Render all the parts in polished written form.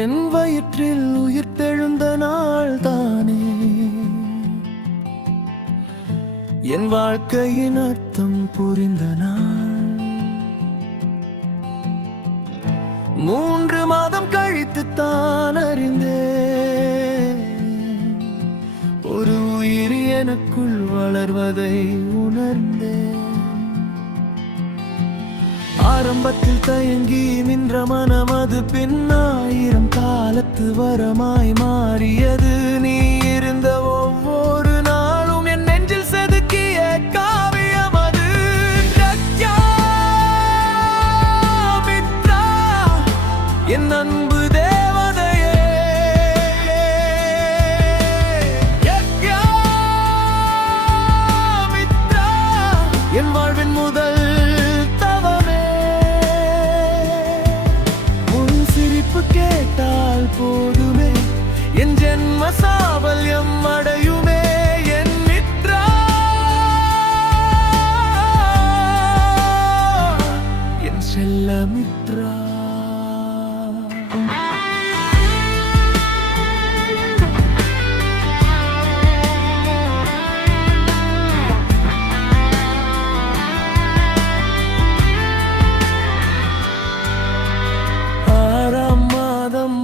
என் வயிற்றில் உயிர் தெழுந்த நாள் தானே என் வாழ்க்கையின் அர்த்தம் புரிந்த நாள். 3 மாதம் கழித்து தான் அறிந்தேன் ஒரு உயிர் எனக்குள் வளர்வதை உணர்ந்தேன். ஆரம்பத்தில் தயங்கி நின்ற மனம் அது பின் 1000 காலத்து வரமாய் மாறியது. நீ இருந்த ஒவ்வொரு நாளும் என் நெஞ்சில் செதுக்கிய காவியம் அது. மித்ரா, என் அன்பு தேவதையே, மித்ரா, என் வாழ்வின் முதல் கேட்டால் போதுமே என் ஜென்ம சாபல்யம் அடையுமே. என் மித்ரா, என் செல்ல மித்ரா.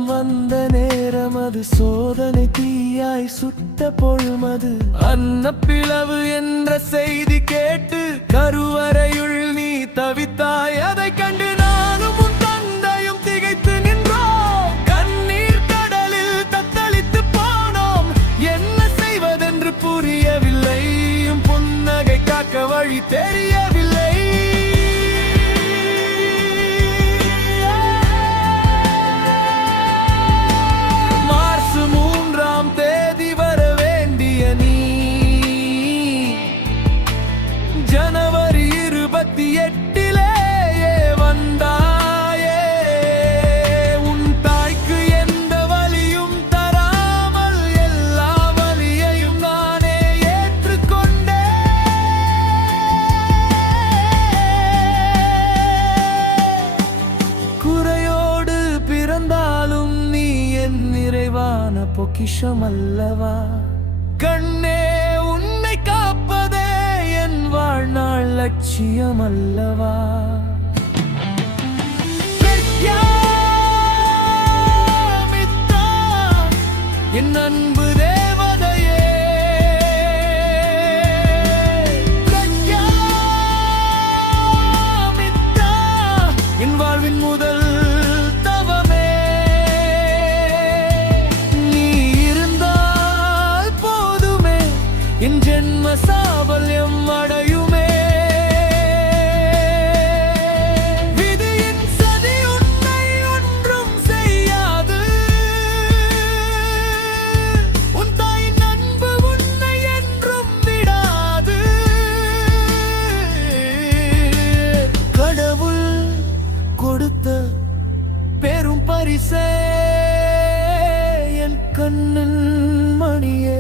வந்த நேரம் அது சோதனை தீயாய் சுட்ட பொழுமது. அன்னப்பிளவு என்ற செய்தி கேட்டு கருவறையுள் நீ தவித்தாய். அதை கண்டு நானும் உன் தந்தையும் திகைத்து நின்றோம். கண்ணீர் கடலில் தத்தளித்து போனோம். என்ன செய்வதென்று புரியவில்லை. புன்னகை காக்க வழி தெரியவில்லை. ஜனவரி 28 வந்தாயே. உன் தாய்க்கு எந்த வலியும் தராமல் எல்லா வலியையும் நானே ஏற்றுக்கொண்டேன். குறையோடு பிறந்தாலும் நீ என் நிறைவான பொக்கிஷம் அல்லவா. கண்ணே, உன்னை காப்பதே என் வாழ்நாள் லட்சியம் அல்லவா. மித்ரா, என் அன்பு தேவதையே, மித்ரா, என் வாழ்வின் முதல் தவமே. நீ இருந்தால் போதுமே என் ஜென்ம சாபல்யம் அடையுமே. விதியின் சதி உன்னை ஒன்றும் செய்யாது. உன் தாயின் அன்பு உன்னை என்றும் விடாது. கடவுள் கொடுத்த பெரும் பரிசே என் கண்ணின் மணியே.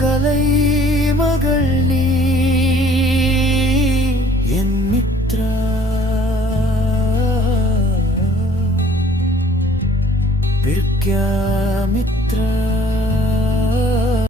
கலை மகள் நீ என் மித்ரா. பிர்க்யா மித்ரா.